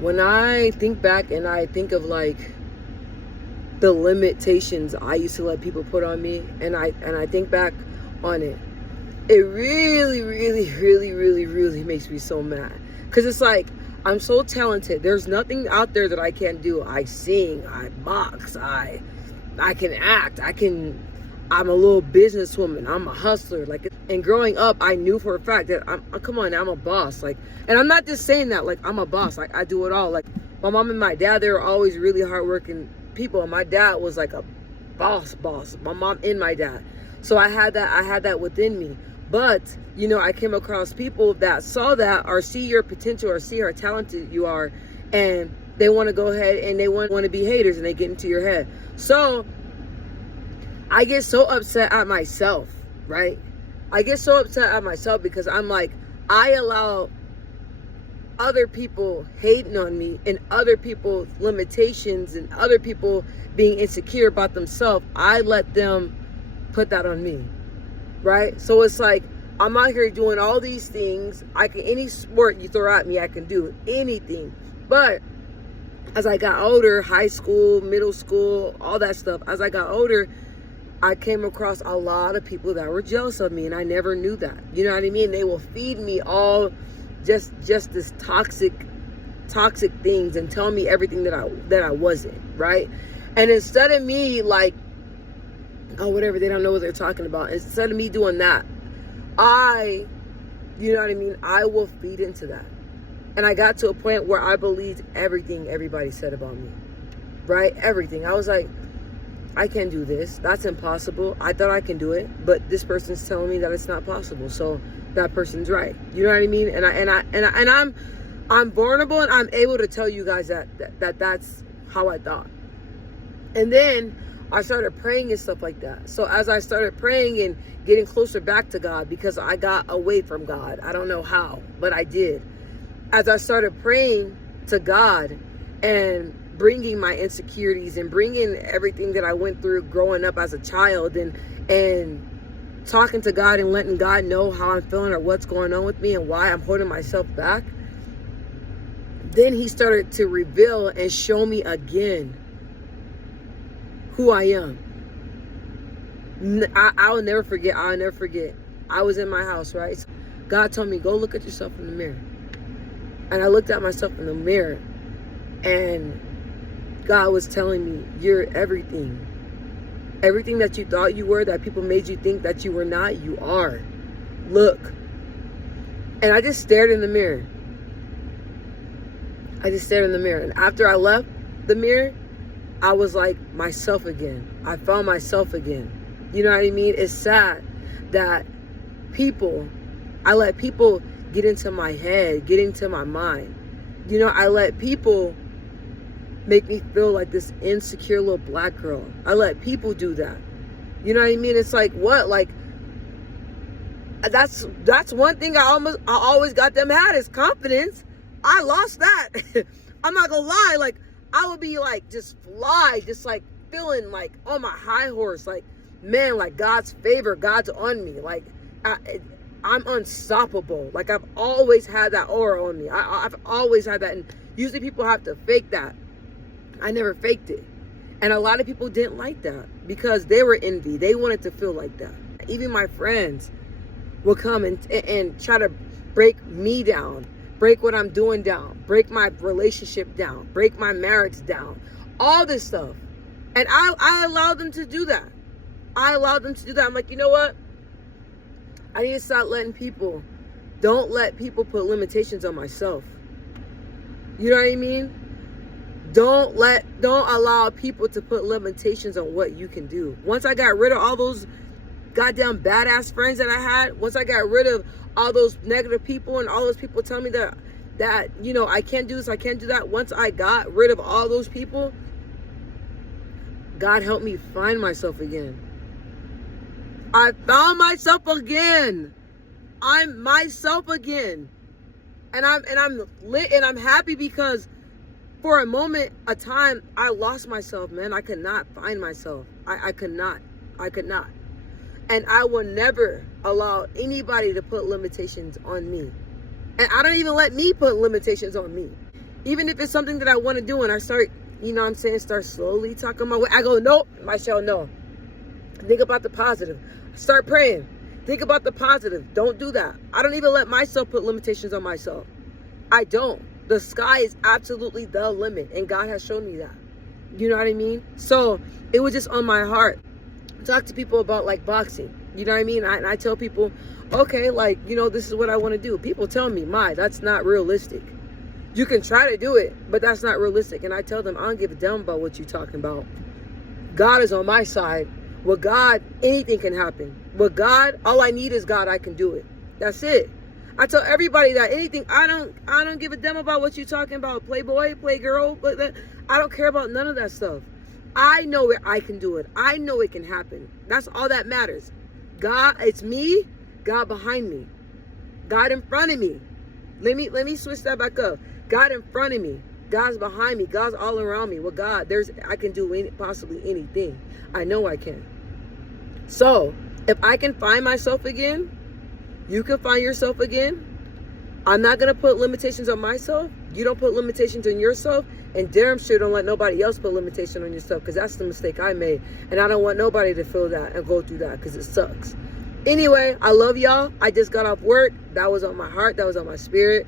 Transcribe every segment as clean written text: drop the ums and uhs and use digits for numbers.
When I think back and I think of like the limitations I used to let people put on me, and I think back on it, it really, really, really, really, really makes me so mad. Because it's like, I'm so talented. There's nothing out there that I can't do. I sing, I box, I can act, I'm a little businesswoman, I'm a hustler. Like, and growing up, I knew for a fact that come on, I'm a boss. Like, and I'm not just saying that, like, I'm a boss. Like, I do it all. Like, my mom and my dad, they were always really hardworking people. And my dad was like a boss. My mom and my dad. So I had that within me. But, you know, I came across people that saw that or see your potential or see how talented you are, and they want to go ahead and they want to be haters, and they get into your head. So I get so upset at myself, right? I get so upset at myself because I'm like, I allow other people hating on me and other people's limitations and other people being insecure about themselves. I let them put that on me. Right? So it's like, I'm out here doing all these things. Any sport you throw at me, I can do anything. But as I got older, high school, middle school, all that stuff, as I got older, I came across a lot of people that were jealous of me, and I never knew that. You know what I mean? They will feed me all just this toxic things and tell me everything that I wasn't, right? And instead of me like, oh, whatever, they don't know what they're talking about. Instead of me doing that, you know what I mean? I will feed into that. And I got to a point where I believed everything everybody said about me, right? Everything. I was like, I can't do this. That's impossible. I thought I can do it, but this person's telling me that it's not possible. So that person's right. You know what I mean? And I'm vulnerable, and I'm able to tell you guys that's how I thought. And then I started praying and stuff like that. So as I started praying and getting closer back to God, because I got away from God, I don't know how, but I did. As I started praying to God and bringing my insecurities and bringing everything that I went through growing up as a child, and talking to God and letting God know how I'm feeling or what's going on with me and why I'm holding myself back, then he started to reveal and show me again who I am. I'll never forget. I was in my house, right? God told me, go look at yourself in the mirror. And I looked at myself in the mirror, and God was telling me, you're everything. Everything that you thought you were, that people made you think that you were not, you are. Look. And I just stared in the mirror. And after I left the mirror, I was like myself again. I found myself again. You know what I mean? It's sad that I let people get into my head, get into my mind. You know, I let people make me feel like this insecure little black girl. I let people do that. You know what I mean? It's like, what? Like, that's one thing I always got them had is confidence. I lost that. I'm not gonna lie. Like, I would be like, just fly, just like feeling like on my high horse, like, man, like God's favor, God's on me. Like, I'm unstoppable. Like, I've always had that aura on me. I've always had that. And usually people have to fake that. I never faked it. And a lot of people didn't like that because they were envy. They wanted to feel like that. Even my friends will come and try to break me down, break what I'm doing down, break my relationship down, break my marriage down, all this stuff. And I allowed them to do that. I'm like, you know what? I need to stop don't let people put limitations on myself. You know what I mean? Don't allow people to put limitations on what you can do. Once I got rid of all those goddamn badass friends that I had, once I got rid of all those negative people and all those people telling me that, you know, I can't do this, I can't do that. Once I got rid of all those people, God helped me find myself again. I found myself again. I'm myself again. And I'm lit and I'm happy because for a moment, a time, I lost myself, man. I could not find myself. I could not. And I will never allow anybody to put limitations on me. And I don't even let me put limitations on me. Even if it's something that I want to do and I start, you know what I'm saying, start slowly talking my way, I go, nope, Michelle, no. Think about the positive. Start praying. Think about the positive. Don't do that. I don't even let myself put limitations on myself. I don't. The sky is absolutely the limit, and God has shown me that. You know what I mean? So it was just on my heart. Talk to people about like boxing. You know what I mean? And I tell people, okay, like, you know, this is what I want to do. People tell me, that's not realistic. You can try to do it, but that's not realistic. And I tell them, I don't give a damn about what you're talking about. God is on my side. With God, anything can happen. With God, all I need is God. I can do it. That's it. I tell everybody that anything, I don't give a damn about what you're talking about. Playboy, playgirl, but I don't care about none of that stuff. I know it. I can do it. I know it can happen. That's all that matters. God, it's me, God behind me, God in front of me. Let me switch that back up. God in front of me, God's behind me, God's all around me. With God, I can do possibly anything. I know I can. So if I can find myself again, you can find yourself again. I'm not going to put limitations on myself. You don't put limitations on yourself. And damn sure don't let nobody else put limitation on yourself, because that's the mistake I made. And I don't want nobody to feel that and go through that, because it sucks. Anyway, I love y'all. I just got off work. That was on my heart. That was on my spirit.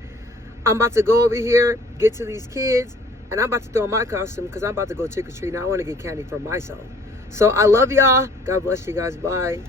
I'm about to go over here, get to these kids, and I'm about to throw my costume because I'm about to go trick-or-treating. I want to get candy for myself. So I love y'all. God bless you guys. Bye.